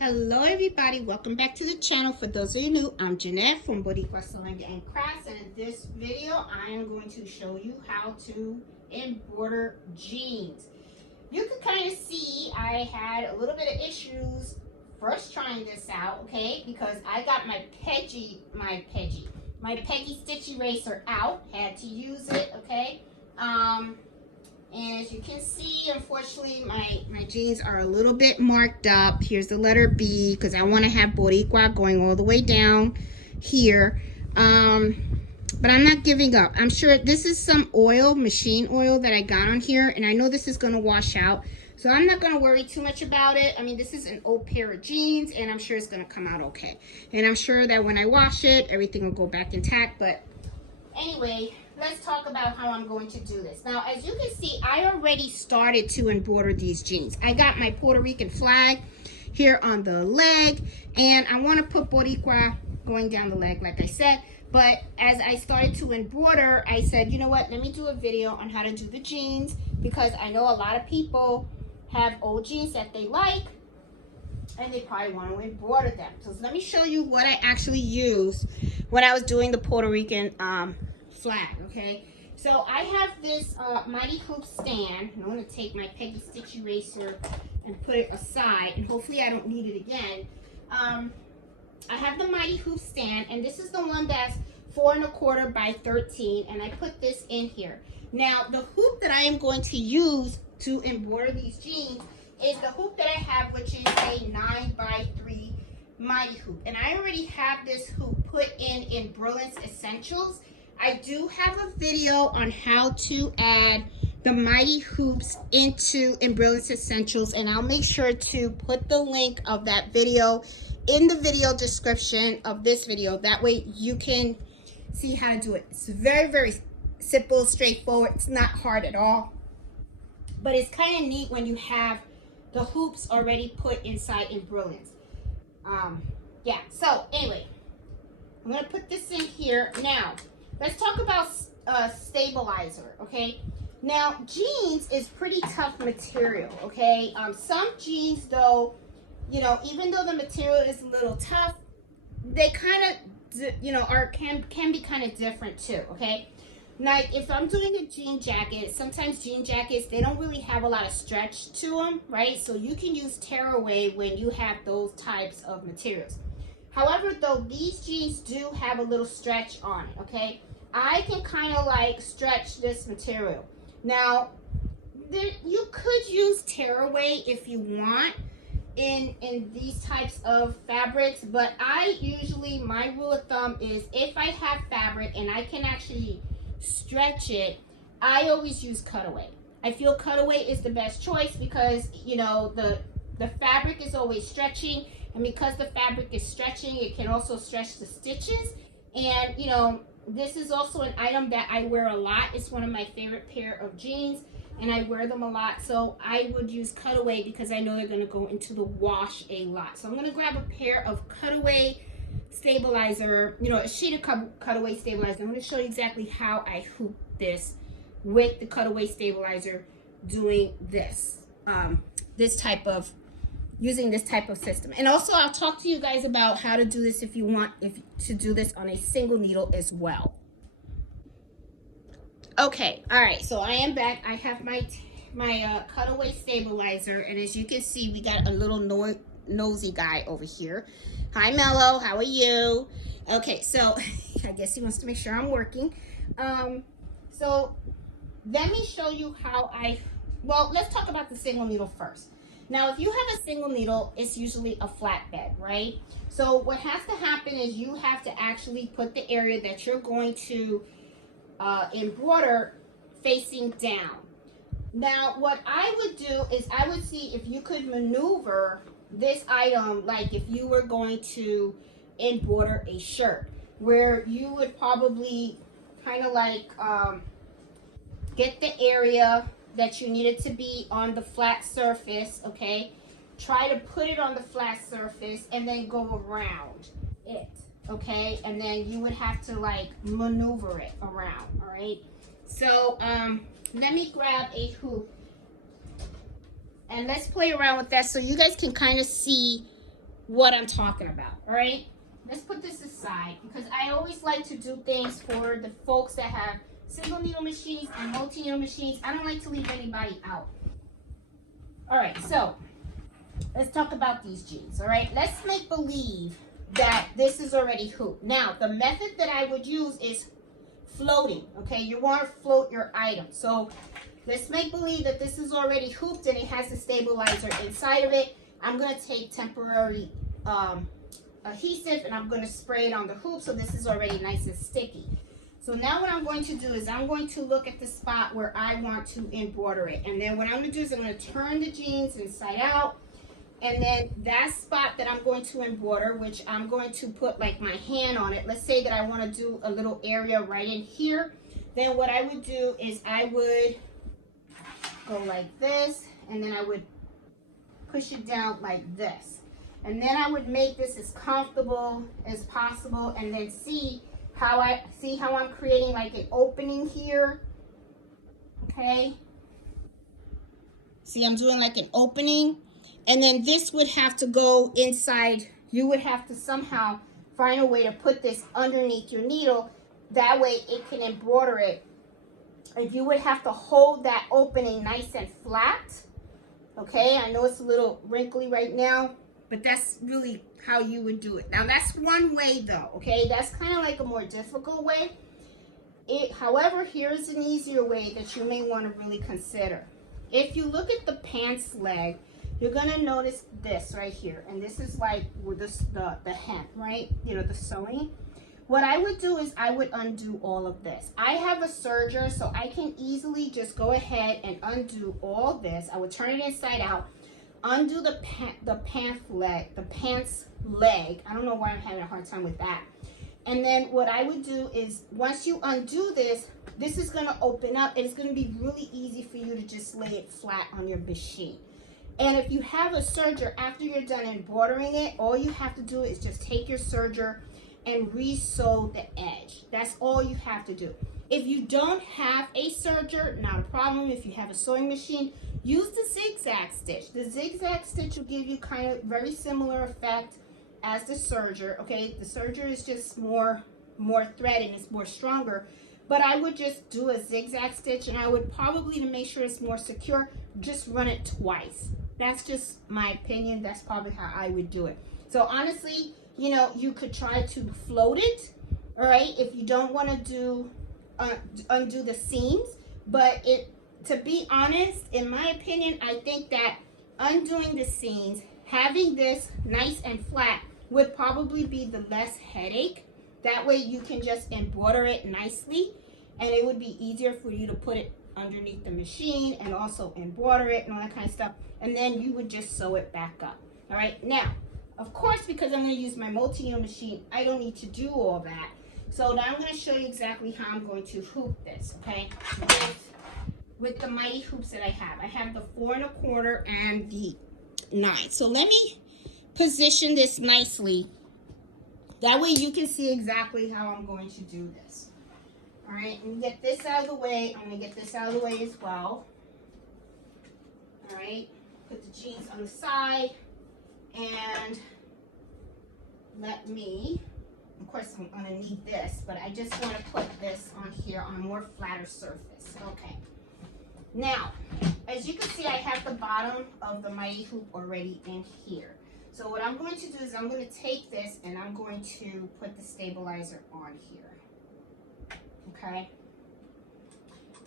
Hello everybody, welcome back to the channel. For those of you new, I'm Jeanette from Boricua Sewing and Crafts, and in this video I am going to show you how to embroider jeans. You can kind of see I had a little bit of issues first trying this out, okay, because I got my Peggy stitch eraser out, had to use it, okay. And as you can see, unfortunately, my jeans are a little bit marked up. Here's the letter B because I want to have Boricua going all the way down here. But I'm not giving up. I'm sure this is some oil, machine oil that I got on here. And I know this is going to wash out. So I'm not going to worry too much about it. I mean, this is an old pair of jeans and I'm sure it's going to come out okay. And I'm sure that when I wash it, everything will go back intact. But anyway, let's talk about how I'm going to do this. Now, as you can see, I already started to embroider these jeans. I got my Puerto Rican flag here on the leg, and I want to put Boricua going down the leg, like I said. But as I started to embroider, I said, you know what, let me do a video on how to do the jeans, because I know a lot of people have old jeans that they like, and they probably want to embroider them. So let me show you what I actually used when I was doing the Puerto Rican flag, okay? So I have this Mighty Hoop stand, and I'm going to take my Peggy Stitch Eraser and put it aside, and hopefully I don't need it again. I have the Mighty Hoop stand, and this is the one that's 4 1/4 by 13, and I put this in here. Now, the hoop that I am going to use to embroider these jeans is the hoop that I have, which is a 9 by 3 Mighty Hoop. And I already have this hoop put in Embrilliance Essentials. I do have a video on how to add the Mighty Hoops into Embrilliance Essentials, and I'll make sure to put the link of that video in the video description of this video. That way you can see how to do it. It's very, very simple, straightforward. It's not hard at all. But it's kind of neat when you have the hoops already put inside Embrilliance. Yeah, so anyway, I'm going to put this in here. Now, let's talk about stabilizer, okay? Now, jeans is pretty tough material, okay? Some jeans, though, you know, even though the material is a little tough, they kind of, you know, can be kind of different too, okay? Like if I'm doing a jean jacket, sometimes jean jackets, they don't really have a lot of stretch to them, right? So you can use tearaway when you have those types of materials. However, though, these jeans do have a little stretch on it, okay? I can kind of like stretch this material. Now, you could use tearaway if you want in these types of fabrics, but I usually, my rule of thumb is if I have fabric and I can actually stretch it, I always use cutaway. I feel cutaway is the best choice because, you know, the fabric is always stretching, and because the fabric is stretching, it can also stretch the stitches. And you know, this is also an item that I wear a lot. It's one of my favorite pair of jeans, and I wear them a lot. So I would use cutaway because I know they're going to go into the wash a lot. So I'm going to grab a pair of cutaway stabilizer, you know, a sheet of cutaway stabilizer. I'm going to show you exactly how I hoop this with the cutaway stabilizer, doing this, using this type of system. And also I'll talk to you guys about how to do this if you want to do this on a single needle as well. Okay, all right, so I am back. I have my cutaway stabilizer, and as you can see, we got a little nosy guy over here. Hi Mello, how are you? Okay, so I guess he wants to make sure I'm working. So let me show you how well, let's talk about the single needle first. Now, if you have a single needle, it's usually a flatbed, right? So what has to happen is you have to actually put the area that you're going to embroider facing down. Now, what I would do is I would see if you could maneuver this item like if you were going to embroider a shirt, where you would probably kind of like get the area that you need it to be on the flat surface, okay? Try to put it on the flat surface and then go around it, okay? And then you would have to like maneuver it around, all right? So let me grab a hoop and let's play around with that so you guys can kind of see what I'm talking about. All right, let's put this aside because I always like to do things for the folks that have single needle machines and multi-needle machines. I don't like to leave anybody out. All right, so let's talk about these jeans. All right, let's make believe that this is already hooped. Now, the method that I would use is floating. Okay, you want to float your item. So let's make believe that this is already hooped and it has a stabilizer inside of it. I'm going to take temporary adhesive and I'm going to spray it on the hoop so this is already nice and sticky. So now what I'm going to do is I'm going to look at the spot where I want to embroider it. And then what I'm going to do is I'm going to turn the jeans inside out. And then that spot that I'm going to embroider, which I'm going to put like my hand on it. Let's say that I want to do a little area right in here. Then what I would do is I would go like this. And then I would push it down like this. And then I would make this as comfortable as possible. And then see how I'm creating like an opening here. Okay. See, I'm doing like an opening. And then this would have to go inside. You would have to somehow find a way to put this underneath your needle. That way it can embroider it. And you would have to hold that opening nice and flat. Okay, I know it's a little wrinkly right now, but that's really how you would do it. Now that's one way though, okay? That's kind of like a more difficult way. However, here's an easier way that you may want to really consider. If you look at the pants leg, you're gonna notice this right here, and this is like with the hem, right? You know, the sewing. What I would do is I would undo all of this. I have a serger, so I can easily just go ahead and undo all this. I would turn it inside out, undo the pants leg. I don't know why I'm having a hard time with that. And then what I would do is once you undo this, this is gonna open up, and it's gonna be really easy for you to just lay it flat on your machine. And if you have a serger, after you're done embroidering it, all you have to do is just take your serger and re-sew the edge. That's all you have to do. If you don't have a serger, not a problem. If you have a sewing machine, use the zigzag stitch. The zigzag stitch will give you kind of very similar effect as the serger, okay? The serger is just more thread and it's more stronger. But I would just do a zigzag stitch, and I would probably, to make sure it's more secure, just run it twice. That's just my opinion. That's probably how I would do it. So honestly, you know, you could try to float it, all right, if you don't want to do undo the seams. But to be honest, in my opinion, I think that undoing the seams, having this nice and flat, would probably be the less headache. That way you can just embroider it nicely, and it would be easier for you to put it underneath the machine and also embroider it and all that kind of stuff. And then you would just sew it back up. All right, now, of course, because I'm going to use my multi-needle machine, I don't need to do all that. So now I'm going to show you exactly how I'm going to hoop this, okay, with the mighty hoops that I have. I have the 4 1/4 and the 9. So let me position this nicely. That way you can see exactly how I'm going to do this. All right, and get this out of the way. I'm going to get this out of the way as well. All right, put the jeans on the side, and let me, of course I'm going to need this, but I just want to put this on here on a more flatter surface. Okay. Now, as you can see, I have the bottom of the mighty hoop already in here. So what I'm going to do is I'm going to take this and I'm going to put the stabilizer on here. Okay.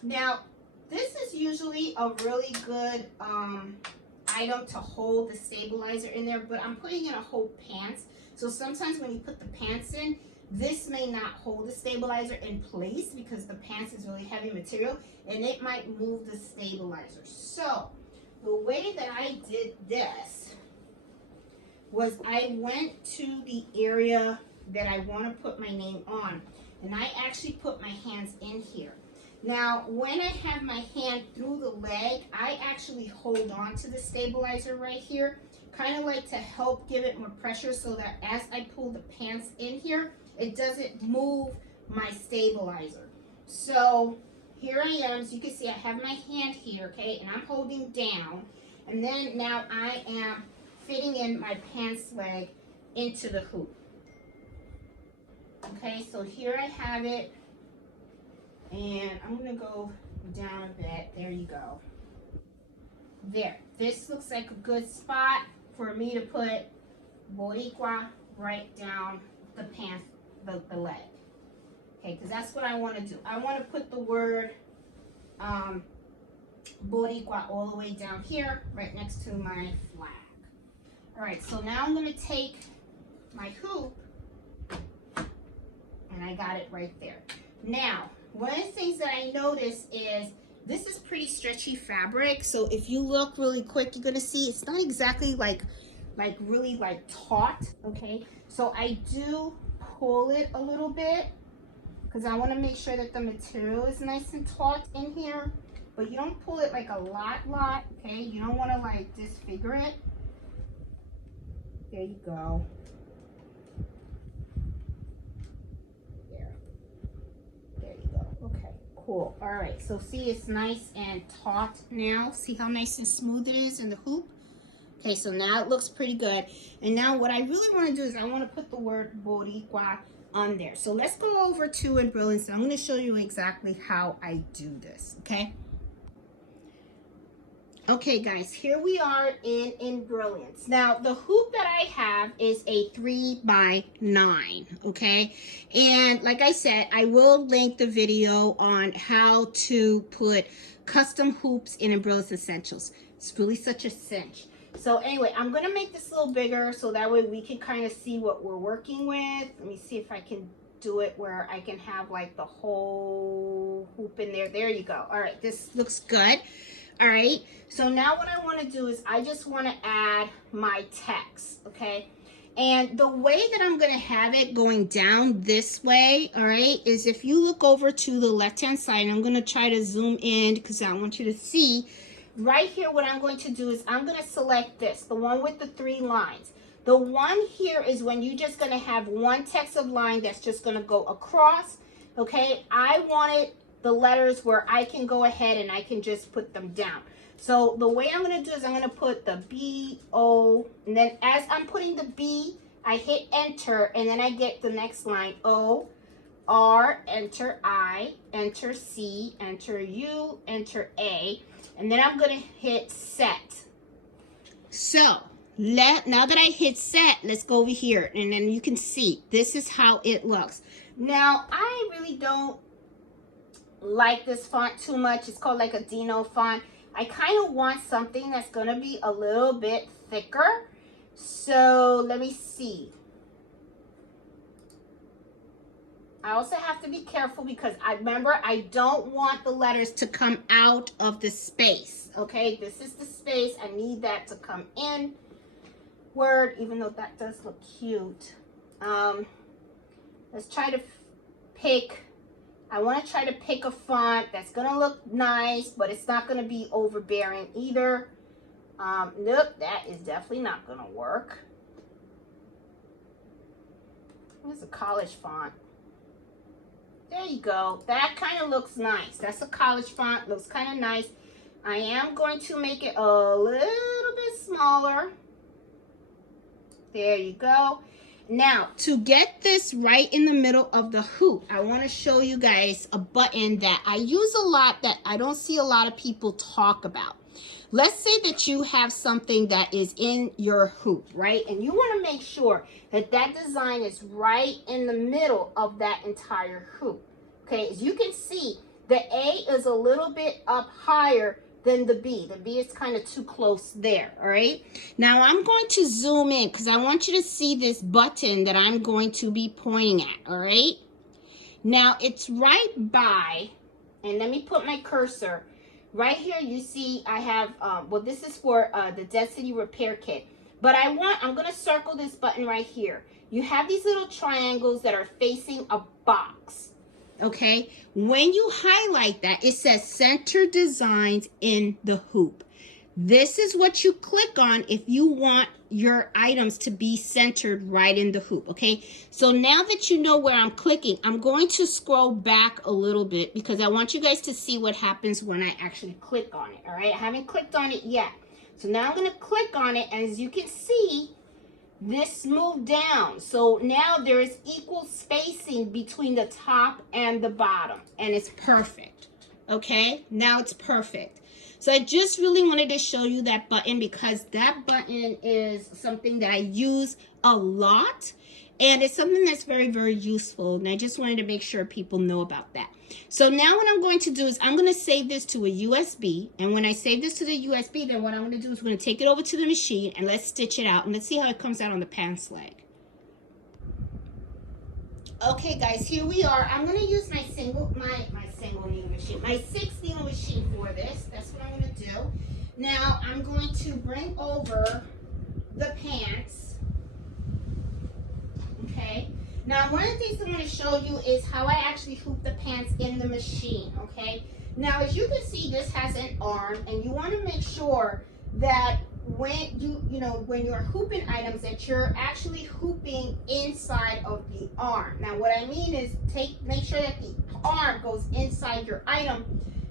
Now, this is usually a really good item to hold the stabilizer in there, but I'm putting in a whole pants. So sometimes when you put the pants in, this may not hold the stabilizer in place because the pants is really heavy material and it might move the stabilizer. So the way that I did this was I went to the area that I want to put my name on, and I actually put my hands in here. Now, when I have my hand through the leg, I actually hold on to the stabilizer right here, kind of like to help give it more pressure so that as I pull the pants in here, it doesn't move my stabilizer. So here I am. As you can see, I have my hand here, okay, and I'm holding down. And then now I am fitting in my pants leg into the hoop. Okay, so here I have it, and I'm gonna go down a bit. There you go. There, this looks like a good spot for me to put Boricua right down the pants, the leg. Okay, because that's what I want to do. I want to put the word Boricua all the way down here, right next to my flag. All right, so now I'm going to take my hoop, and I got it right there. Now, one of the things that I noticed is this is pretty stretchy fabric, so if you look really quick, you're going to see it's not exactly like really like taut, okay? So I do pull it a little bit because I want to make sure that the material is nice and taut in here, but you don't pull it like a lot, okay? You don't want to like disfigure it. There you go. There you go. Okay, cool. All right, so see, it's nice and taut now. See how nice and smooth it is in the hoop? Okay, so now it looks pretty good. And now what I really want to do is I want to put the word Boricua on there. So let's go over to Embrilliance, and I'm going to show you exactly how I do this, okay? Okay, guys, here we are in Embrilliance. Now, the hoop that I have is a 3x9, okay? And like I said, I will link the video on how to put custom hoops in Embrilliance Essentials. It's really such a cinch. So anyway, I'm going to make this a little bigger so that way we can kind of see what we're working with. Let me see if I can do it where I can have like the whole hoop in there. There you go. All right, this looks good. All right, so now what I want to do is I just want to add my text, okay? And the way that I'm going to have it going down this way, all right, is if you look over to the left-hand side, I'm going to try to zoom in because I want you to see. Right here, what I'm going to do is I'm going to select this, the one with the 3 lines. The one here is when you're just going to have one text of line that's just going to go across, okay? I wanted the letters where I can go ahead and I can just put them down. So the way I'm going to do is I'm going to put the B, O, and then as I'm putting the B, I hit enter, and then I get the next line, O, R, enter I, enter C, enter U, enter A. And then I'm going to hit set. So now that I hit set, let's go over here. And then you can see this is how it looks. Now, I really don't like this font too much. It's called like a Dino font. I kind of want something that's going to be a little bit thicker. So let me see. I also have to be careful because I don't want the letters to come out of the space. Okay, this is the space. I need that to come in. Word, even though that does look cute. Let's try to pick. I want to try to pick a font that's going to look nice, but it's not going to be overbearing either. Nope, that is definitely not going to work. It's a college font. There you go. That kind of looks nice. That's a college font. Looks kind of nice. I am going to make it a little bit smaller. There you go. Now, to get this right in the middle of the hoop, I want to show you guys a button that I use a lot that I don't see a lot of people talk about. Let's say that you have something that is in your hoop, right? And you want to make sure that that design is right in the middle of that entire hoop. Okay, as you can see, the A is a little bit up higher than the B. The B is kind of too close there, all right? Now I'm going to zoom in because I want you to see this button that I'm going to be pointing at, all right? Now it's right by, and let me put my cursor. Right here you see I have, well this is for the density repair kit. But I'm going to circle this button right here. You have these little triangles that are facing a box. Okay, when you highlight that, it says center designs in the hoop. This is what you click on if you want your items to be centered right in the hoop. Okay, so now that you know where I'm clicking, I'm going to scroll back a little bit because I want you guys to see what happens when I actually click on it. All right, I haven't clicked on it yet. So now I'm going to click on it, and as you can see, this moved down. So now there is equal spacing between the top and the bottom, and it's perfect. Okay, now it's perfect. So I just really wanted to show you that button because that button is something that I use a lot, and it's something that's very, very useful, and I just wanted to make sure people know about that. So now what I'm going to do is I'm going to save this to a USB, and when I save this to the USB, then what I'm going to do is we're going to take it over to the machine, and let's stitch it out, and let's see how it comes out on the pants leg. Okay, guys, here we are. I'm going to use my single needle machine, my 6 needle machine for this. That's what I'm going to do. Now, I'm going to bring over the pants. Okay. Now, one of the things I want to show you is how I actually hoop the pants in the machine. Okay. Now, as you can see, this has an arm, and you want to make sure that when when you're hooping items, that you're actually hooping inside of the arm. Now, what I mean is make sure that the arm goes inside your item.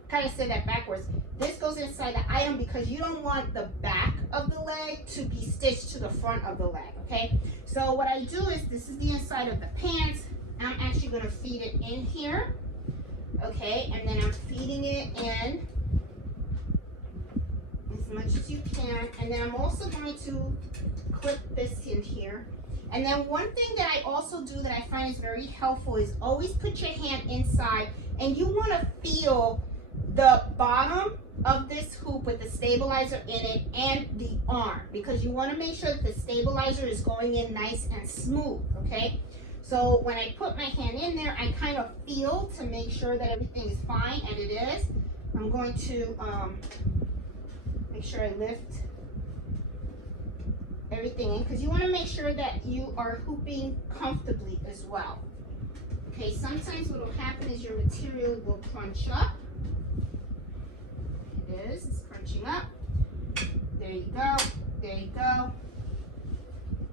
Kind of said that backwards. This goes inside the item because you don't want the back of the leg to be stitched to the front of the leg, okay? So what I do is, this is the inside of the pants. I'm actually going to feed it in here, okay? And then I'm feeding it in as much as you can. And then I'm also going to clip this in here. And then one thing that I also do that I find is very helpful is always put your hand inside, and you want to feel the bottom of this hoop with the stabilizer in it and the arm, because you want to make sure that the stabilizer is going in nice and smooth, okay? So when I put my hand in there, I kind of feel to make sure that everything is fine, and it is. I'm going to make sure I lift everything in, because you want to make sure that you are hooping comfortably as well. Okay, sometimes what will happen is your material will crunch up. It's crunching up. There you go. There you go.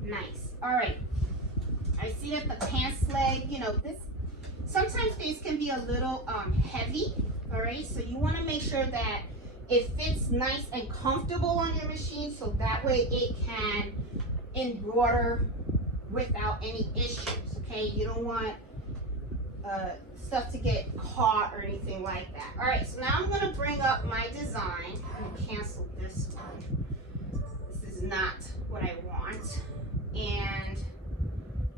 Nice. All right. I see that the pants leg, sometimes these can be a little heavy. All right. So you want to make sure that it fits nice and comfortable on your machine, so that way it can embroider without any issues. Okay. You don't want stuff to get caught or anything like that. All right, so now I'm going to bring up my design. I'm going to cancel this one. This is not what I want. And,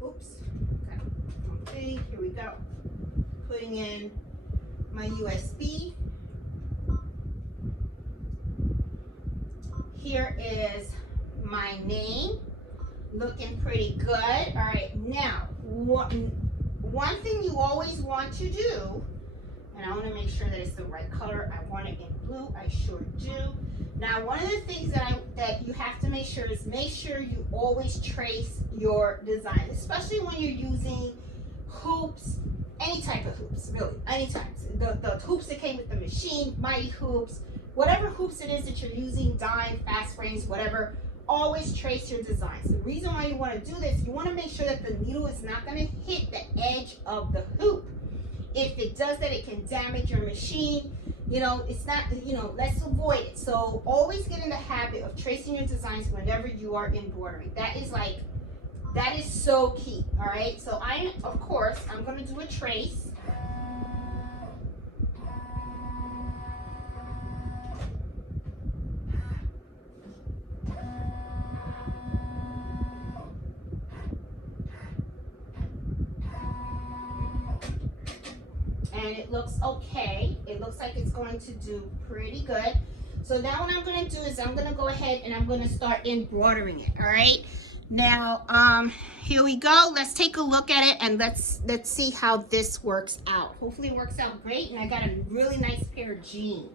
oops, okay, here we go. Putting in my USB. Here is my name. Looking pretty good. All right, now, one thing you always want to do, and I want to make sure that it's the right color. I want it in blue. I sure do. Now, one of the things that you have to make sure is you always trace your design, especially when you're using hoops, any type of hoops, really, any types. The hoops that came with the machine, mighty hoops, whatever hoops it is that you're using, dime, fast frames, whatever. Always trace your designs. The reason why you want to do this, you want to make sure that the needle is not going to hit the edge of the hoop. If it does that, it can damage your machine. It's not, let's avoid it. So always get in the habit of tracing your designs whenever you are embroidering. That is so key. All right. So of course, I'm going to do a trace. And it looks okay. It looks like it's going to do pretty good. So now what I'm going to do is I'm going to go ahead and I'm going to start embroidering it. All right. Now, here we go. Let's take a look at it and let's see how this works out. Hopefully it works out great. And I got a really nice pair of jeans.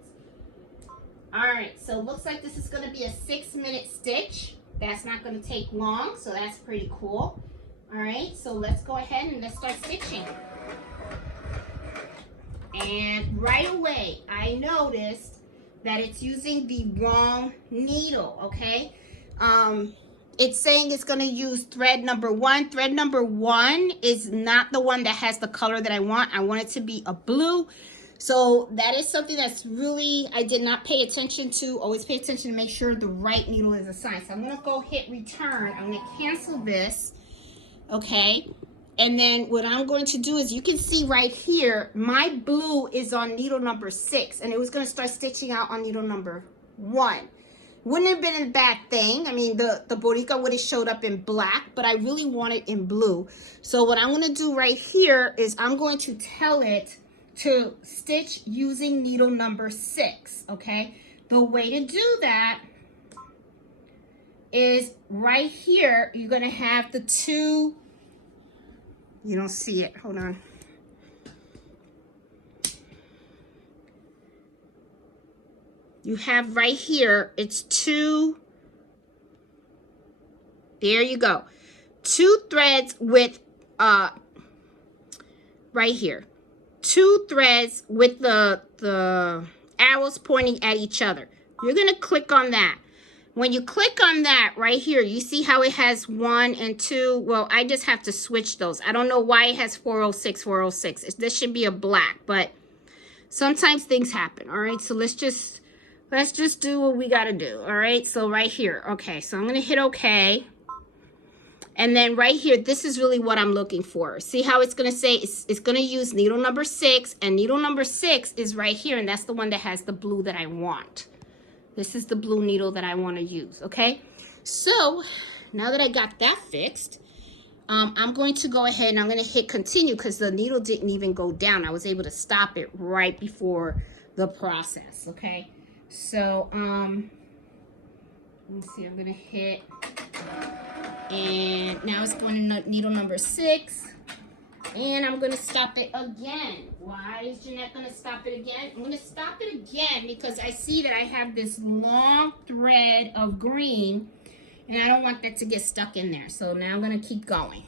All right. So it looks like this is going to be a 6-minute stitch. That's not going to take long. So that's pretty cool. All right. So let's go ahead and let's start stitching. And right away, I noticed that it's using the wrong needle, okay? It's saying it's going to use thread number 1. Thread number 1 is not the one that has the color that I want. I want it to be a blue. So that is something that's really, I did not pay attention to. Always pay attention to make sure the right needle is assigned. So I'm going to go hit return. I'm going to cancel this. Okay. And then what I'm going to do is, you can see right here, my blue is on needle number 6, and it was going to start stitching out on needle number 1. Wouldn't have been a bad thing. I mean, the boricua would have showed up in black, but I really want it in blue. So what I'm going to do right here is I'm going to tell it to stitch using needle number 6, okay? The way to do that is right here, you're going to have the 2, you don't see it, hold on. You have right here, it's 2, there you go. 2 threads with, right here. 2 threads with the arrows pointing at each other. You're going to click on that. When you click on that right here, you see how it has 1 and 2? Well, I just have to switch those. I don't know why it has 406, 406. This should be a black, but sometimes things happen. All right, so let's just do what we got to do. All right, so right here. Okay, so I'm going to hit OK. And then right here, this is really what I'm looking for. See how it's going to say, it's going to use needle number 6, and needle number 6 is right here, and that's the one that has the blue that I want. This is the blue needle that I want to use, okay? So now that I got that fixed, I'm going to go ahead and I'm going to hit continue, because the needle didn't even go down. I was able to stop it right before the process, okay? So, let me see, I'm going to hit, and now it's going to needle number 6, and I'm going to stop it again. Why is Jeanette going to stop it again? I'm going to stop it again because I see that I have this long thread of green, and I don't want that to get stuck in there. So now I'm going to keep going.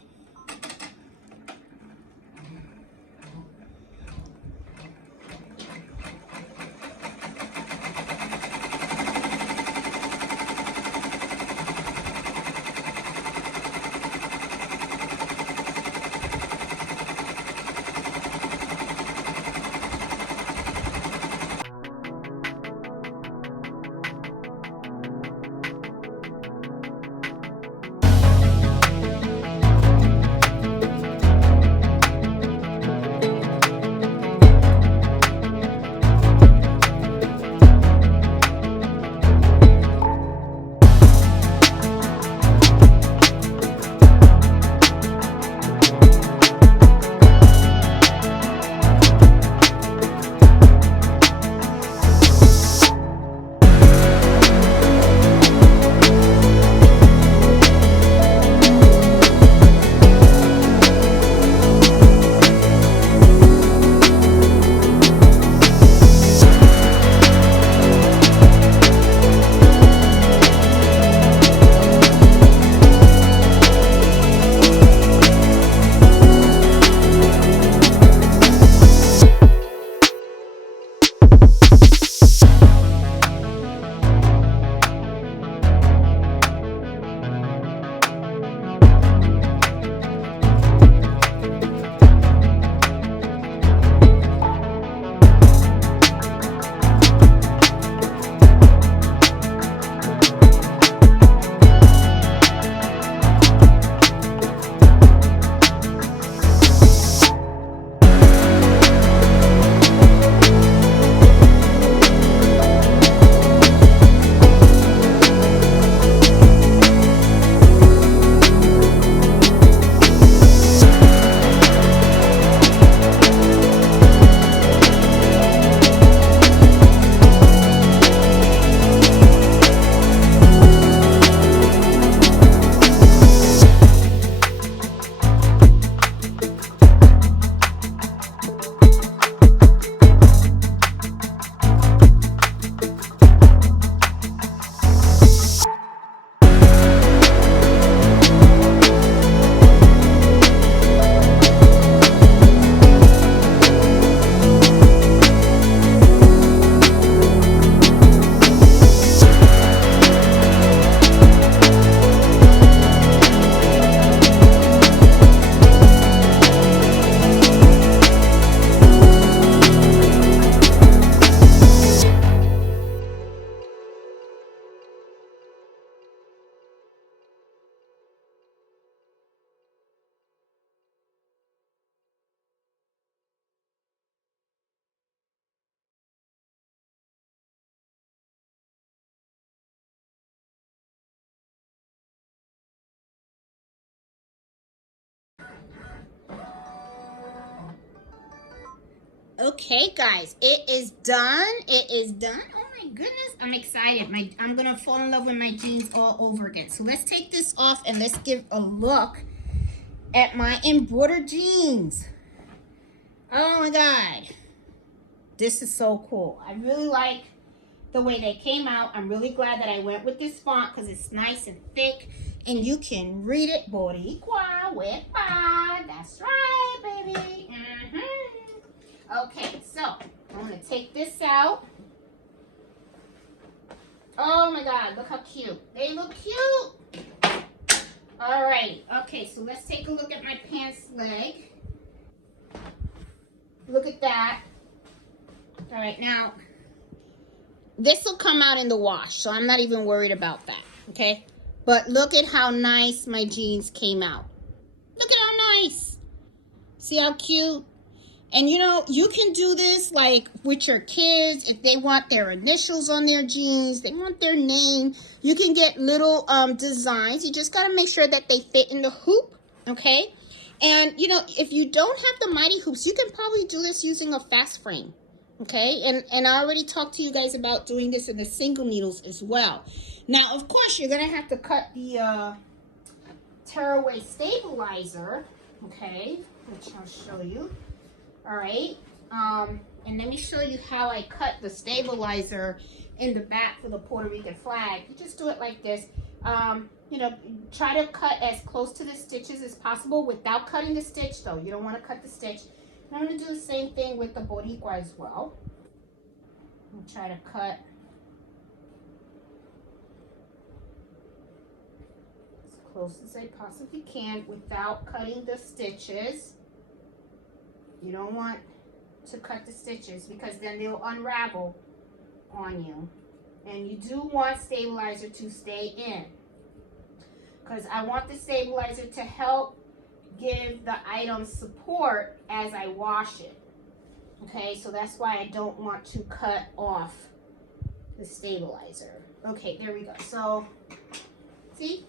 Okay, guys, it is done. It is done. Oh my goodness, I'm excited. I'm gonna fall in love with my jeans all over again. So let's take this off and let's give a look at my embroidered jeans. Oh my God, this is so cool. I really like the way they came out. I'm really glad that I went with this font because it's nice and thick and you can read it. Boricua with pa. That's right, baby. Okay, so I'm gonna take this out. Oh my God, look how cute. They look cute. All right, okay, so let's take a look at my pants leg. Look at that. All right, now, this will come out in the wash, so I'm not even worried about that, okay? But look at how nice my jeans came out. Look at how nice. See how cute? And you know, you can do this like with your kids. If they want their initials on their jeans, they want their name, you can get little designs. You just got to make sure that they fit in the hoop, okay? And you know, if you don't have the mighty hoops, you can probably do this using a fast frame, okay? And I already talked to you guys about doing this in the single needles as well. Now, of course, you're going to have to cut the tearaway stabilizer, okay, which I'll show you. All right, and let me show you how I cut the stabilizer in the back for the Puerto Rican flag. You just do it like this. You know, try to cut as close to the stitches as possible without cutting the stitch, though. You don't want to cut the stitch. And I'm going to do the same thing with the Boricua as well. I'm try to cut as close as I possibly can without cutting the stitches. You don't want to cut the stitches because then they'll unravel on you. And you do want stabilizer to stay in, because I want the stabilizer to help give the item support as I wash it. Okay, so that's why I don't want to cut off the stabilizer. Okay, there we go. So, see?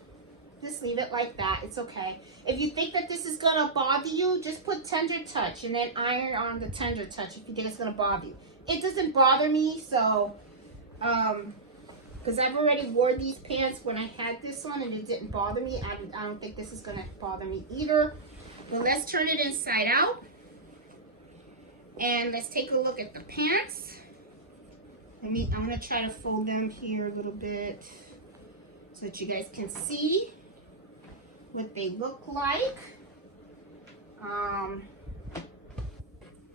Just leave it like that. It's okay. If you think that this is going to bother you, just put tender touch and then iron on the tender touch if you think it's going to bother you. It doesn't bother me, so, because I've already wore these pants when I had this one and it didn't bother me. I don't think this is going to bother me either. But let's turn it inside out. And let's take a look at the pants. I'm going to try to fold them here a little bit so that you guys can see what they look like.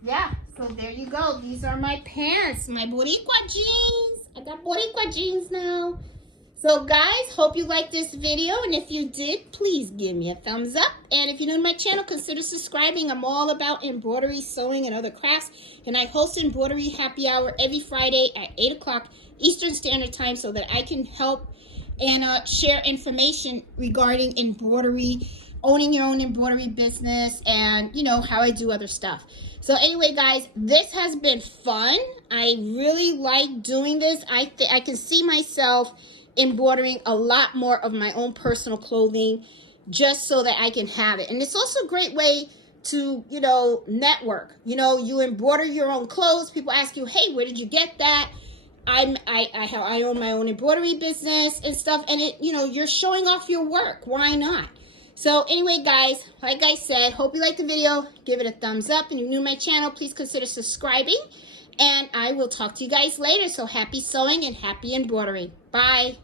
Yeah, so there you go. These are my pants, my Boricua jeans. I got Boricua jeans now. So guys, hope you liked this video, and if you did, please give me a thumbs up. And if you're new to my channel, consider subscribing. I'm all about embroidery, sewing, and other crafts, and I host embroidery happy hour every Friday at 8 o'clock Eastern Standard Time so that I can help and share information regarding embroidery, owning your own embroidery business, and you know how I do other stuff. So anyway, guys, this has been fun. I really like doing this. I can see myself embroidering a lot more of my own personal clothing just so that I can have it. And it's also a great way to, you know, network. You know, you embroider your own clothes. People ask you, hey, where did you get that? I own my own embroidery business and stuff, and it, you know, you're showing off your work. Why not? So anyway, guys, like I said, hope you liked the video. Give it a thumbs up, and if you're new to my channel, please consider subscribing, and I will talk to you guys later. So happy sewing and happy embroidering. Bye.